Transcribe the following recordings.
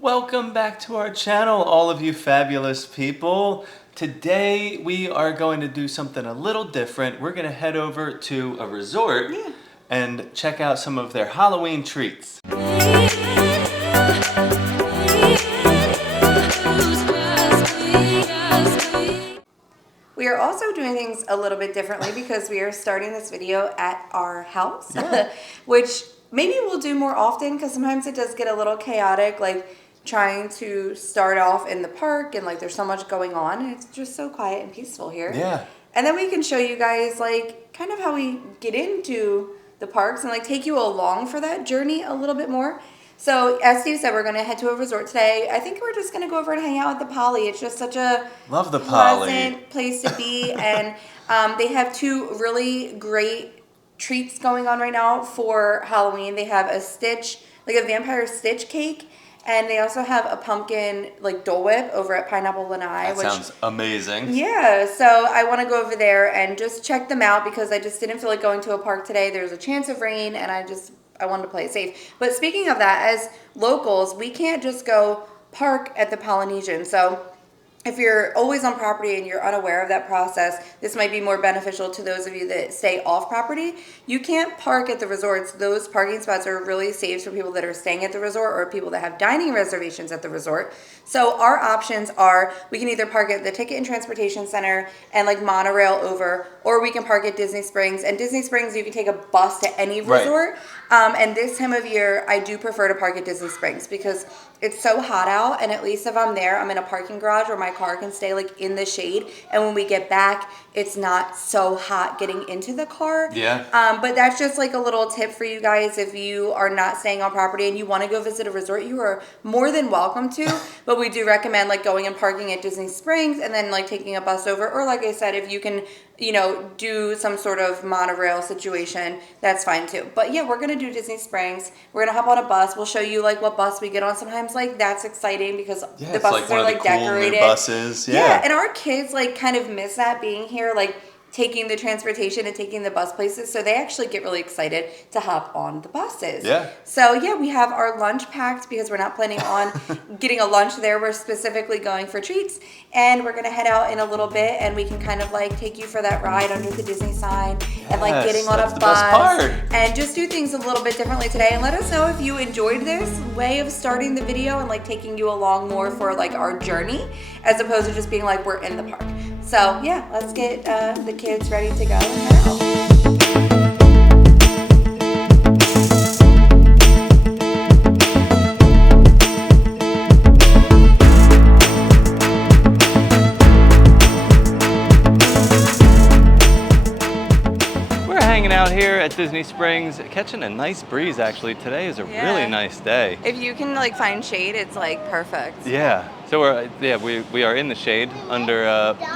Welcome back to our channel, all of you fabulous people. Today we are going to do something a little different. We're going to head over to a resort and check out some of their Halloween treats. We are also doing things a little bit differently because we are starting this video at our house, which maybe we'll do more often because sometimes it does get a little chaotic, like trying to start off in the park and like there's so much going on and it's just so quiet and peaceful here. Yeah. And then we can show you guys like kind of how we get into the parks and like take you along for that journey a little bit more. So, as Steve said, we're going to head to a resort today. I think we're just going to go over and hang out at the Poly. It's just such a pleasant place to be. And they have two really great treats going on right now for Halloween. They have a Stitch, like a vampire Stitch cake. And they also have a pumpkin, like, Dole Whip over at Pineapple Lanai. That sounds amazing. Yeah, so I want to go over there and just check them out because I just didn't feel like going to a park today. There's a chance of rain, and I wanted to play it safe. But speaking of that, as locals, we can't just go park at the Polynesian. So if you're always on property and you're unaware of that process, this might be more beneficial to those of you that stay off property. You can't park at the resorts. Those parking spots are really safe for people that are staying at the resort or people that have dining reservations at the resort. So our options are we can either park at the Ticket and Transportation Center and like monorail over, or we can park at Disney Springs. And Disney Springs, you can take a bus to any resort. And this time of year, I do prefer to park at Disney Springs because it's so hot out, and at least if I'm there, I'm in a parking garage where my car can stay like in the shade, and when we get back, it's not so hot getting into the car. Yeah. But that's just like a little tip for you guys. If you are not staying on property and you want to go visit a resort, you are more than welcome to, but we do recommend like going and parking at Disney Springs and then like taking a bus over, or like I said, if you can, you know, do some sort of monorail situation, that's fine too. But yeah, we're going to do Disney Springs. We're going to hop on a bus. We'll show you like what bus we get on. Sometimes like that's exciting because the buses are like decorated. Cool new buses. Yeah, and our kids like kind of miss that being here, like taking the transportation and taking the bus places, so they actually get really excited to hop on the buses. Yeah. So yeah, we have our lunch packed because we're not planning on getting a lunch there. We're specifically going for treats, and we're gonna head out in a little bit, and we can kind of like take you for that ride under the Disney sign and like getting on a bus and just do things a little bit differently today. And let us know if you enjoyed this way of starting the video and like taking you along more for like our journey, as opposed to just being like we're in the park. So yeah, let's get the kids ready to go and head out. Out here at Disney Springs, catching a nice breeze actually. Today is a really nice day. If you can like find shade, it's like perfect. Yeah. So we are in the shade under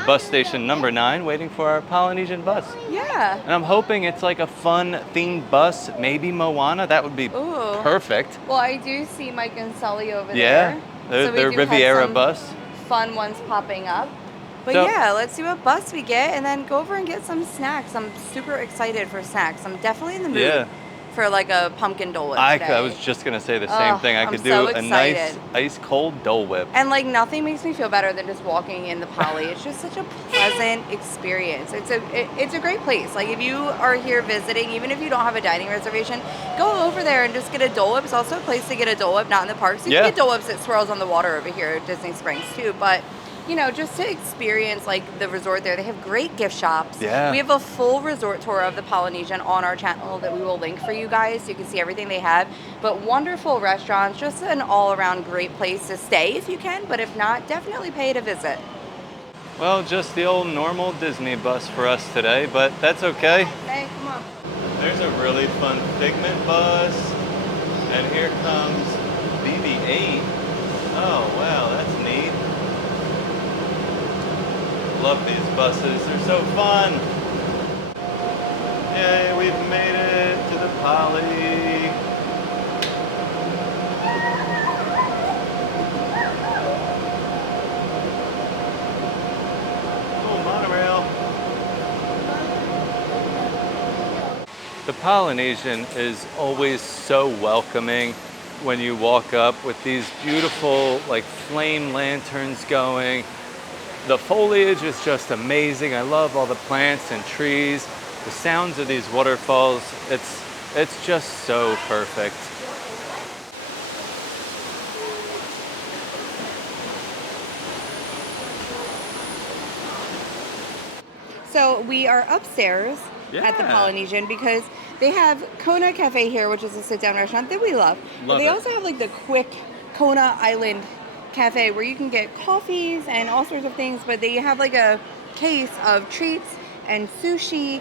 bus station number 9 waiting for our Polynesian bus. Yeah. And I'm hoping it's like a fun themed bus, maybe Moana. That would be perfect. Well, I do see Mike and Sully over there. Yeah. They're Riviera bus. Fun ones popping up. But yeah, let's see what bus we get and then go over and get some snacks. I'm super excited for snacks. I'm definitely in the mood for like a pumpkin Dole Whip today. I was just going to say the same thing. I could do a nice ice cold Dole Whip. And like nothing makes me feel better than just walking in the Poly. It's just such a pleasant experience. It's a great place. Like if you are here visiting, even if you don't have a dining reservation, go over there and just get a Dole Whip. It's also a place to get a Dole Whip, not in the parks. You can get Dole Whips at Swirls on the Water over here at Disney Springs too, but you know, just to experience like the resort there. They have great gift shops. Yeah. We have a full resort tour of the Polynesian on our channel that we will link for you guys so you can see everything they have. But wonderful restaurants, just an all-around great place to stay if you can, but if not, definitely pay it a visit. Well, just the old normal Disney bus for us today, but that's okay. Hey, come on. There's a really fun Figment bus, and here comes BB-8. Oh, wow, that's neat. Love these buses, they're so fun. Yay, we've made it to the Poly. Oh, monorail. The Polynesian is always so welcoming. when you walk up with these beautiful like flame lanterns going. The foliage is just amazing. I love all the plants and trees. The sounds of these waterfalls, it's just so perfect. So we are upstairs at the Yeah. Polynesian because they have Kona Cafe here, which is a sit-down restaurant that we love. But they also have like the quick Kona Island Cafe where you can get coffees and all sorts of things, but they have like a case of treats and sushi.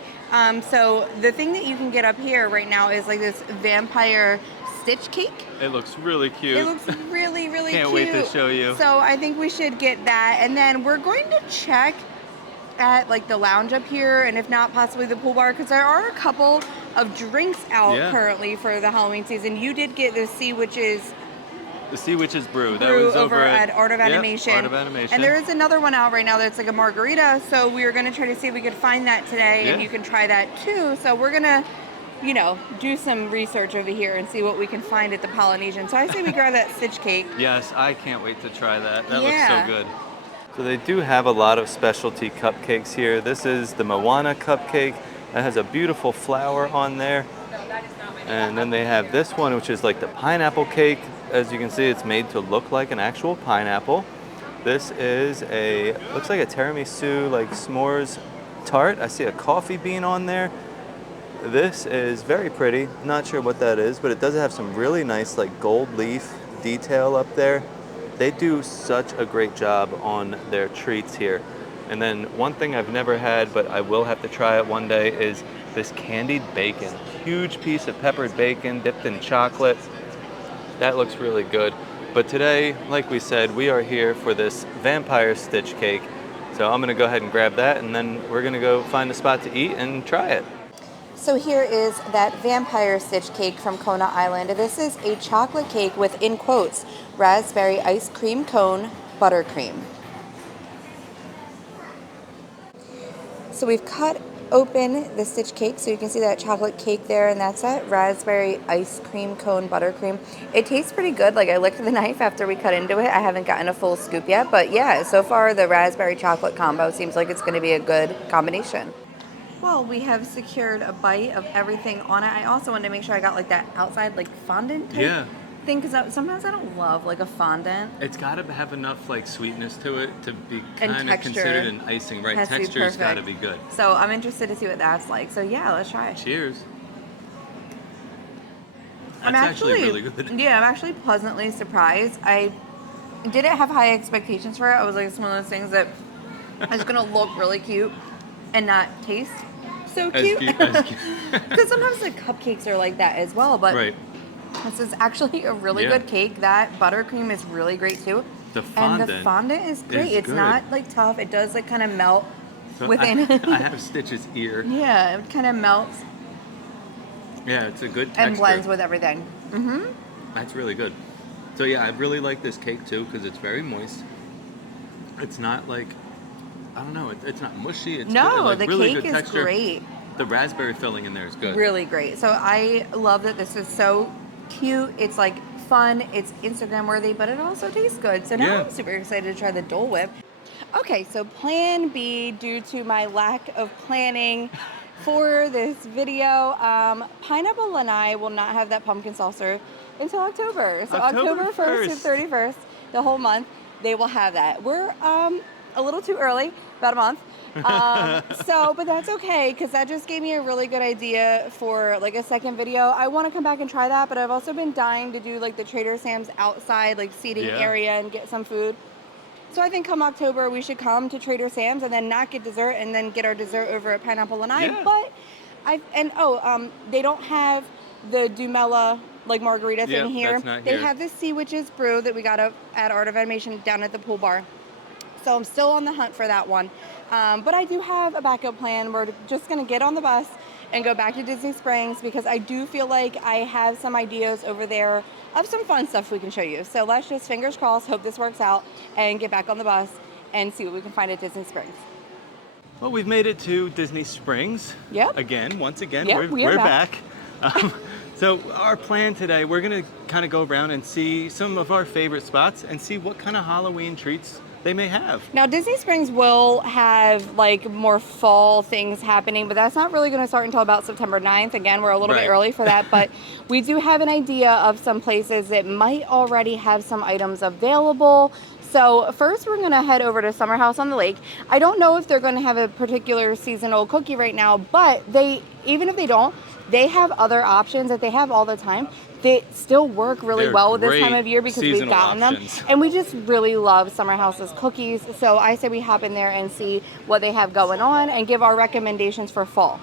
So the thing that you can get up here right now is like this vampire stitch cake. It looks really cute. It looks really, really Can't cute. wait to show you. So I think we should get that. And then we're going to check at like the lounge up here, and if not, possibly the pool bar, because there are a couple of drinks out currently for the Halloween season. You did get the Sea Witches brew. That brew was over at Art of Animation. Art of Animation. And there is another one out right now that's like a margarita, so we were going to try to see if we could find that today, and you can try that too. So we're going to, you know, do some research over here and see what we can find at the Polynesian. So I say we grab that stitch cake. Yes, I can't wait to try that. That looks so good. So they do have a lot of specialty cupcakes here. This is the Moana cupcake. That has a beautiful flower on there. And then they have this one, which is like the pineapple cake. As you can see, it's made to look like an actual pineapple. This is looks like a tiramisu, like s'mores tart. I see a coffee bean on there. This is very pretty. Not sure what that is, but it does have some really nice like gold leaf detail up there. They do such a great job on their treats here. And then one thing I've never had, but I will have to try it one day, is this candied bacon. Huge piece of peppered bacon dipped in chocolate. That looks really good. But today, like we said, we are here for this vampire stitch cake. So I'm gonna go ahead and grab that, and then we're gonna go find a spot to eat and try it. So here is that vampire stitch cake from Kona Island. This is a chocolate cake with, in quotes, raspberry ice cream cone buttercream. So we've cut open the stitch cake, so you can see that chocolate cake there, and that's that raspberry ice cream cone buttercream. It tastes pretty good. Like, I licked the knife after we cut into it. I haven't gotten a full scoop yet, but yeah, so far the raspberry chocolate combo seems like it's going to be a good combination. Well, we have secured a bite of everything on it. I also wanted to make sure I got like that outside like fondant type thing, because sometimes I don't love like a fondant. It's got to have enough like sweetness to it to be kind of considered an icing, right? Texture's got to be good. So I'm interested to see what that's like. So yeah, let's try it. Cheers. That's actually really good. Yeah, I'm actually pleasantly surprised. I didn't have high expectations for it. I was like, it's one of those things that is going to look really cute and not taste so cute. Because sometimes the cupcakes are like that as well, but this is actually a really good cake. That buttercream is really great too. And the fondant is great. It's not like tough. It does like kind of melt within. I have Stitch's ear. Yeah, it kind of melts. Yeah, it's a good texture. And blends with everything. Mm-hmm. That's really good. So yeah, I really like this cake too because it's very moist. It's not like, I don't know, it's not mushy. It's good, like, the really cake good is texture. great. The raspberry filling in there is good. Really great. So I love that this is so cute. It's like fun. It's Instagram worthy, but it also tastes good. So now I'm super excited to try the Dole Whip. Okay, so plan B, due to my lack of planning for this video, Pineapple Lanai will not have that pumpkin saucer until October. So October 1st to 31st, the whole month, they will have that. We're a little too early, about a month. But that's okay, because that just gave me a really good idea for like a second video. I want to come back and try that, but I've also been dying to do like the Trader Sam's outside like seating area and get some food. So I think come October we should come to Trader Sam's and then not get dessert and then get our dessert over at Pineapple Lanai. But they don't have the Dumela like margarita thing here. They have this Sea Witches brew that we got at Art of Animation down at the pool bar. So I'm still on the hunt for that one. But I do have a backup plan. We're just going to get on the bus and go back to Disney Springs because I do feel like I have some ideas over there of some fun stuff we can show you. So let's just fingers crossed, hope this works out, and get back on the bus and see what we can find at Disney Springs. Well, we've made it to Disney Springs. Yep. Once again, yep, we're back. So our plan today, we're gonna kind of go around and see some of our favorite spots and see what kind of Halloween treats they may have. Now, Disney Springs will have like more fall things happening, but that's not really going to start until about September 9th. Again, we're a little bit early for that, but we do have an idea of some places that might already have some items available. So first we're going to head over to Summer House on the Lake. I don't know if they're going to have a particular seasonal cookie right now, but even if they don't, they have other options that they have all the time. They still work really well this time of year because we've gotten them. And we just really love Summer House's cookies. So I say we hop in there and see what they have going on and give our recommendations for fall.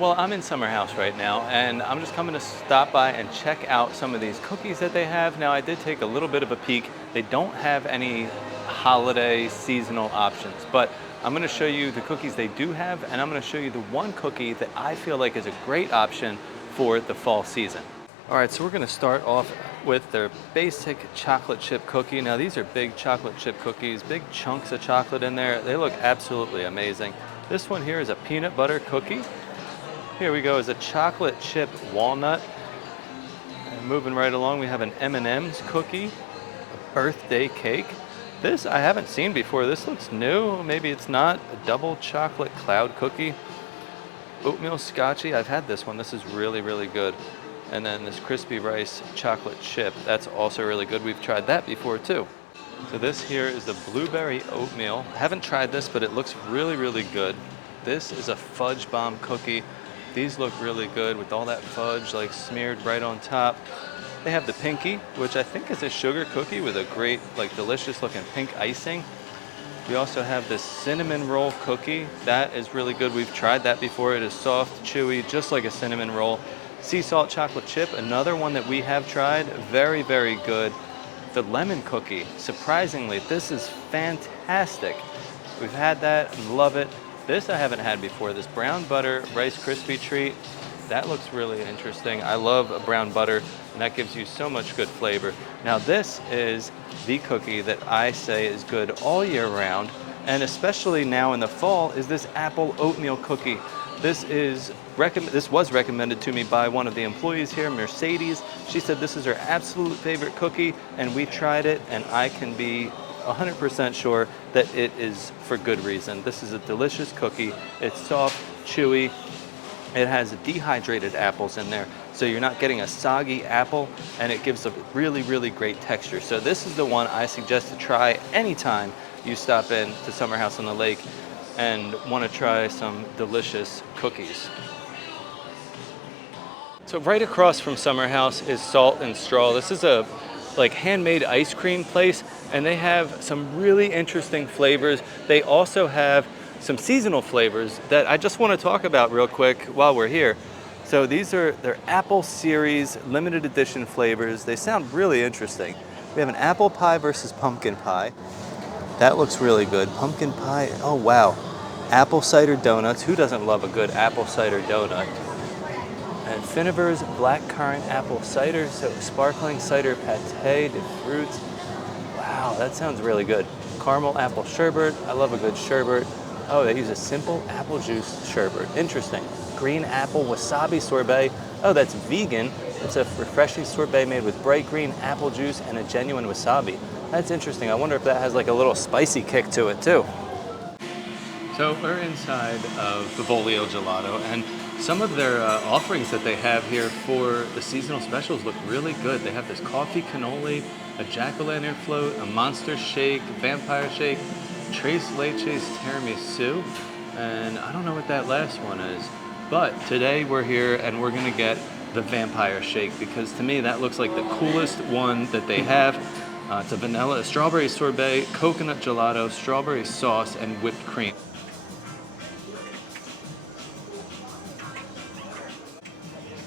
Well, I'm in Summer House right now, and I'm just coming to stop by and check out some of these cookies that they have. Now, I did take a little bit of a peek. They don't have any holiday seasonal options, but I'm going to show you the cookies they do have, and I'm going to show you the one cookie that I feel like is a great option for the fall season. All right, so we're going to start off with their basic chocolate chip cookie. Now, these are big chocolate chip cookies, big chunks of chocolate in there. They look absolutely amazing. This one here is a peanut butter cookie. Here we go, is a chocolate chip walnut. And moving right along, we have an M&M's cookie, a birthday cake. This I haven't seen before. This looks new. Maybe it's not. A double chocolate cloud cookie. Oatmeal scotchy. I've had this one. This is really, really good. And then this crispy rice chocolate chip. That's also really good. We've tried that before too. So this here is the blueberry oatmeal. I haven't tried this, but it looks really, really good. This is a fudge bomb cookie. These look really good with all that fudge like smeared right on top. They have the pinky, which I think is a sugar cookie with a great, like delicious looking pink icing. We also have this cinnamon roll cookie. That is really good. We've tried that before. It is soft, chewy, just like a cinnamon roll. Sea salt chocolate chip, another one that we have tried. Very, very good. The lemon cookie, surprisingly, this is fantastic. We've had that and love it. This I haven't had before, this brown butter Rice Krispie treat. That looks really interesting. I love a brown butter, and that gives you so much good flavor. Now this is the cookie that I say is good all year round, and especially now in the fall, is this apple oatmeal cookie. This was recommended to me by one of the employees here, Mercedes. She said this is her absolute favorite cookie, and we tried it, and I can be 100% sure that it is for good reason. This is a delicious cookie. It's soft, chewy. It has dehydrated apples in there, so you're not getting a soggy apple, and it gives a really, really great texture. So this is the one I suggest to try anytime you stop in to Summer House on the Lake and want to try some delicious cookies. So right across from Summer House is Salt and Straw. This is a handmade ice cream place, and they have some really interesting flavors. They also have some seasonal flavors that I just want to talk about real quick while we're here. So these are their Apple Series limited edition flavors. They sound really interesting. We have an apple pie versus pumpkin pie. That looks really good. Pumpkin pie, oh wow. Apple cider donuts. Who doesn't love a good apple cider donut? And Finnever's blackcurrant apple cider, so sparkling cider pate de fruits. Wow, that sounds really good. Caramel apple sherbet. I love a good sherbet. Oh, they use a simple apple juice sherbet. Interesting. Green apple wasabi sorbet. Oh, that's vegan. It's a refreshing sorbet made with bright green apple juice and a genuine wasabi. That's interesting. I wonder if that has like a little spicy kick to it too. So we're inside of Vivoli Gelato, and some of their offerings that they have here for the seasonal specials look really good. They have this coffee cannoli, a jack-o'-lantern float, a monster shake, vampire shake, tres leches tiramisu, and I don't know what that last one is. But today we're here and we're gonna get the vampire shake, because to me that looks like the coolest one that they have. It's a strawberry sorbet, coconut gelato, strawberry sauce, and whipped cream.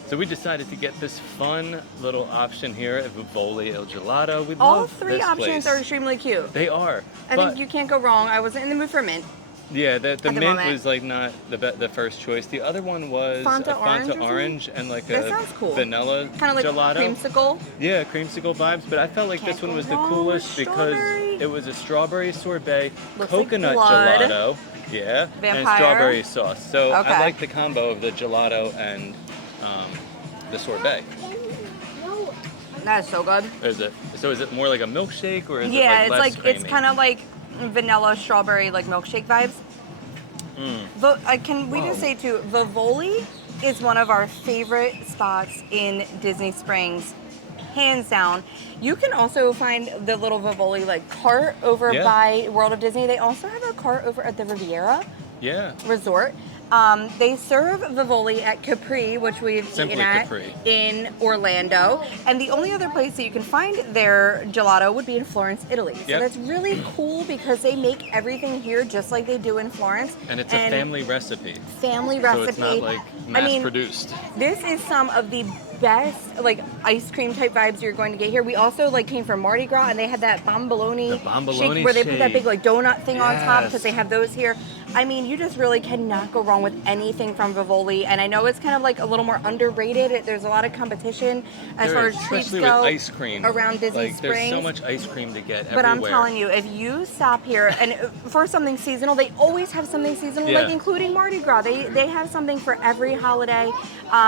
So we decided to get this fun little option here at Vivoli Gelato. We All love three this options place. Are extremely cute. They are. I think you can't go wrong. I wasn't in the mood for mint. Yeah, the mint moment. was like not the first choice. The other one was Fanta a Fanta orange orange and like That a sounds cool. vanilla Kind of like gelato. creamsicle. Yeah, creamsicle vibes, but I felt like Can't this one go was the wrong coolest with because strawberry. it was a strawberry sorbet, Looks like coconut blood. gelato, yeah, and Vampire. strawberry sauce. So Okay. I like the combo of the gelato and the sorbet. That is so good. Is it? So is it more like a milkshake or is it Yeah, like less creamy? it's kind of like vanilla strawberry like milkshake vibes. Can we just say too, Vivoli is one of our favorite spots in Disney Springs, hands down. You can also find the little Vivoli like cart over by World of Disney. They also have a cart over at the Riviera Resort. They serve Vivoli at Capri, which we've eaten at in Orlando. And the only other place that you can find their gelato would be in Florence, Italy. So that's really cool because they make everything here just like they do in Florence. And it's a family recipe. So it's not like mass produced. This is some of the best like ice cream type vibes you're going to get here. We also like came from Mardi Gras and they had that bomboloni shake where they put that big like donut thing on top because they have those here. I mean, you just really cannot go wrong with anything from Vivoli, and I know it's kind of like a little more underrated. There's a lot of competition as far as treats go. Especially with ice cream around Disney Springs. There's so much ice cream to get everywhere. But I'm telling you, if you stop here, and for something seasonal, they always have something seasonal, like including Mardi Gras. They have something for every holiday.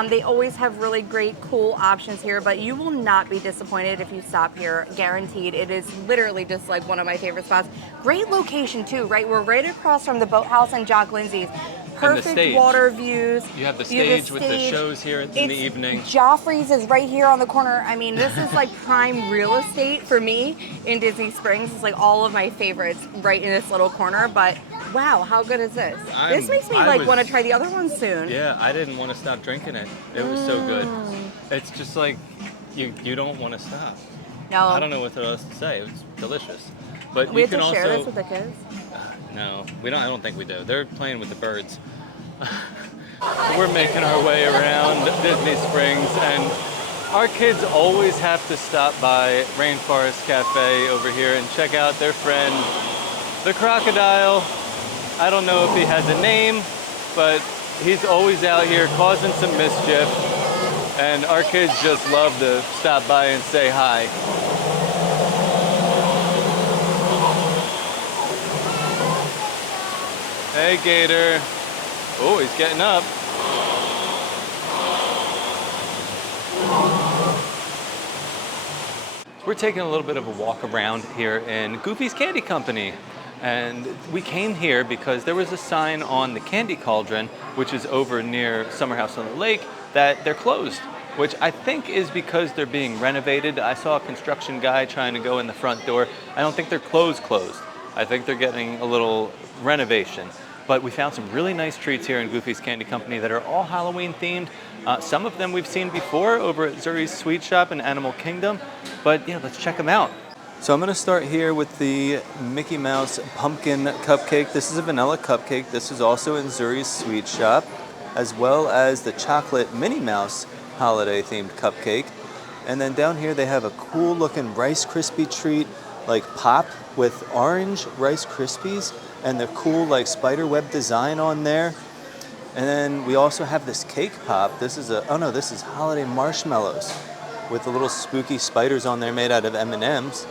They always have really great, cool options here, but you will not be disappointed if you stop here, guaranteed. It is literally just like one of my favorite spots. Great location too, right? We're right across from the Boathouse and Jock Lindsay's. Perfect water views. You have the stage with the shows here in the evening. Joffrey's is right here on the corner. I mean, this is like prime real estate for me in Disney Springs. It's like all of my favorites right in this little corner, but wow, how good is this? This makes me want to try the other ones soon. Yeah, I didn't want to stop drinking it. It was so good. It's just like, you don't want to stop. No. I don't know what else to say. It was delicious. But we you have can to share also, this with the kids? No, we don't. I don't think we do. They're playing with the birds. We're making our way around Disney Springs, and our kids always have to stop by Rainforest Cafe over here and check out their friend, the crocodile. I don't know if he has a name, but he's always out here causing some mischief, and our kids just love to stop by and say hi. Hey, Gator. Oh, he's getting up. We're taking a little bit of a walk around here in Goofy's Candy Company. And we came here because there was a sign on the Candy Cauldron, which is over near Summer House on the Lake, that they're closed, which I think is because they're being renovated. I saw a construction guy trying to go in the front door. I don't think they're closed. I think they're getting a little renovation. But we found some really nice treats here in Goofy's Candy Company that are all Halloween themed. Some of them we've seen before over at Zuri's Sweet Shop in Animal Kingdom. But yeah, let's check them out. So I'm going to start here with the Mickey Mouse Pumpkin Cupcake. This is a vanilla cupcake. This is also in Zuri's Sweet Shop, as well as the chocolate Minnie Mouse holiday themed cupcake. And then down here they have a cool looking Rice Krispie treat, like pop with orange Rice Krispies and the cool like spider web design on there. And then we also have this cake pop. This is this is holiday marshmallows with the little spooky spiders on there made out of M&Ms.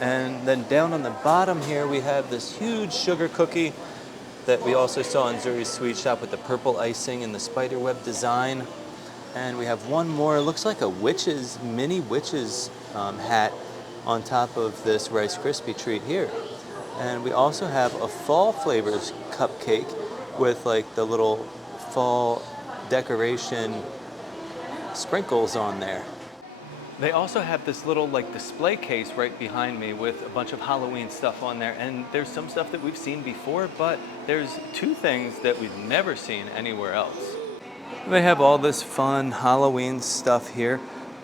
And then down on the bottom here we have this huge sugar cookie that we also saw in Zuri's Sweet Shop with the purple icing and the spider web design. And we have one more, it looks like a mini witch's hat on top of this Rice Krispie treat here. And we also have a fall flavors cupcake with like the little fall decoration sprinkles on there. They also have this little like display case right behind me with a bunch of Halloween stuff on there, and there's some stuff that we've seen before, but there's two things that we've never seen anywhere else. They have all this fun Halloween stuff here,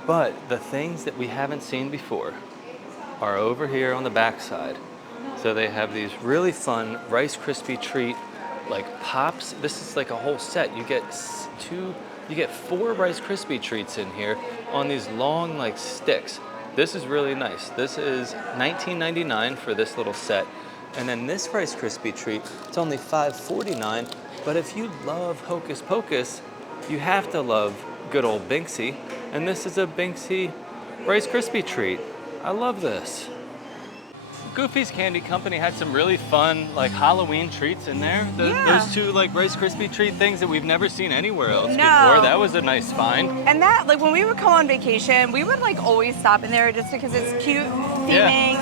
but the things that we haven't seen before are over here on the back side. So they have these really fun Rice Krispie treat like pops. This is like a whole set. You get 4 Rice Krispie treats in here on these long like sticks. This is really nice. This is $19.99 for this little set. And then this Rice Krispie treat, it's only $5.49. But if you love Hocus Pocus, you have to love good old Binksy. And this is a Binksy Rice Krispie treat. I love this. Goofy's Candy Company had some really fun like Halloween treats in there. Yeah. Those two like Rice Krispie treat things that we've never seen anywhere else No. before. That was a nice find. And that, like, when we would come on vacation, we would like always stop in there just because it's cute theming.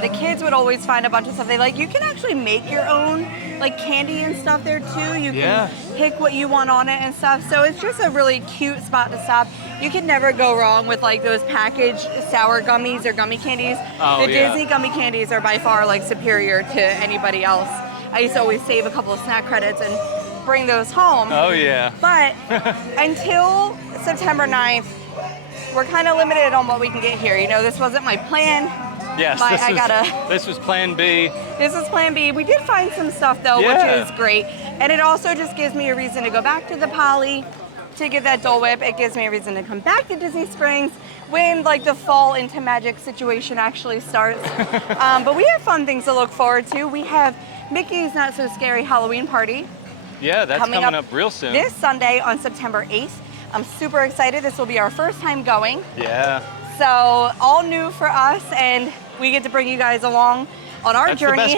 The kids would always find a bunch of stuff they like. You can actually make your own like candy and stuff there too. You can pick what you want on it and stuff. So it's just a really cute spot to stop. You can never go wrong with like those packaged sour gummies or gummy candies. Oh, the Disney gummy candies are by far like superior to anybody else. I used to always save a couple of snack credits and bring those home. Oh yeah. But until September 9th, we're kind of limited on what we can get here. You know, this wasn't my plan. Yes, this was plan B. This is plan B. We did find some stuff though, which is great. And it also just gives me a reason to go back to the Poly to get that Dole Whip. It gives me a reason to come back to Disney Springs when like the fall into magic situation actually starts. But we have fun things to look forward to. We have Mickey's Not So Scary Halloween Party. Yeah, that's coming up real soon. This Sunday on September 8th. I'm super excited. This will be our first time going. Yeah. So all new for us, and we get to bring you guys along on our journey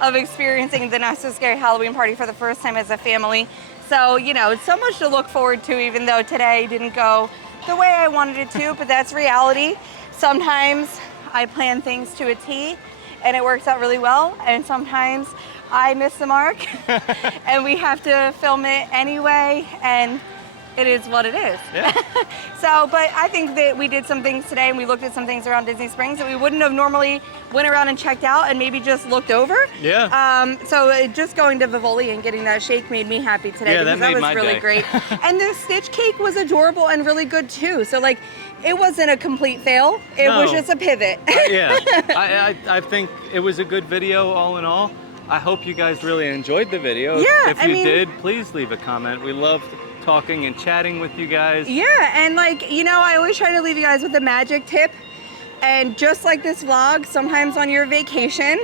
of experiencing the Not So Scary Halloween Party for the first time as a family. So, you know, it's so much to look forward to, even though today didn't go the way I wanted it to, but that's reality. Sometimes I plan things to a T and it works out really well, and sometimes I miss the mark and we have to film it anyway, and it is what it is. Yeah. So, but I think that we did some things today and we looked at some things around Disney Springs that we wouldn't have normally went around and checked out and maybe just looked over. Yeah. So just going to Vivoli and getting that shake made me happy today, because that was really great. And the Stitch cake was adorable and really good too. So like, it wasn't a complete fail. It was just a pivot. Yeah. I think it was a good video all in all. I hope you guys really enjoyed the video. Yeah. If you did, please leave a comment. We love talking and chatting with you guys. Yeah, and like, you know, I always try to leave you guys with a magic tip. And just like this vlog, sometimes on your vacation,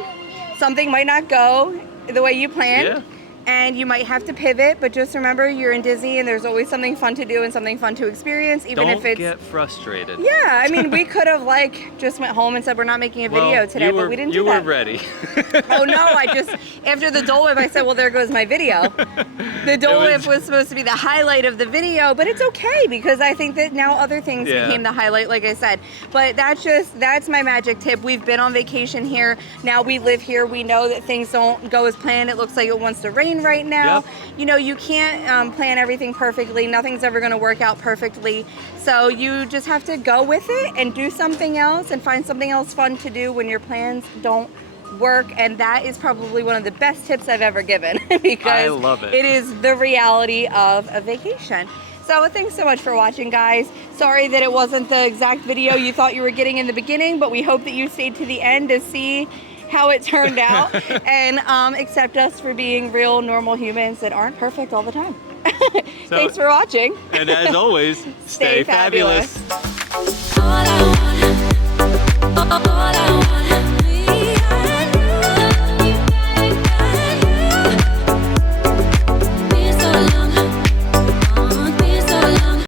something might not go the way you planned. And you might have to pivot, but just remember you're in Disney and there's always something fun to do and something fun to experience, even if it's... Don't get frustrated. Yeah, I mean, we could have like just went home and said we're not making a video today, but we didn't do that. You were ready. Oh no, after the Dole Whip, I said, well, there goes my video. The Dole Whip was supposed to be the highlight of the video, but it's okay because I think that now other things became the highlight, like I said. But that's my magic tip. We've been on vacation here. Now we live here. We know that things don't go as planned. It looks like it wants to rain right now. You know, you can't plan everything perfectly. Nothing's ever going to work out perfectly. So you just have to go with it and do something else and find something else fun to do when your plans don't work. And that is probably one of the best tips I've ever given because I love it. It is the reality of a vacation. So thanks so much for watching, guys. Sorry that it wasn't the exact video you thought you were getting in the beginning, but we hope that you stayed to the end to see how it turned out and accept us for being real normal humans that aren't perfect all the time. Thanks for watching. And as always, stay fabulous.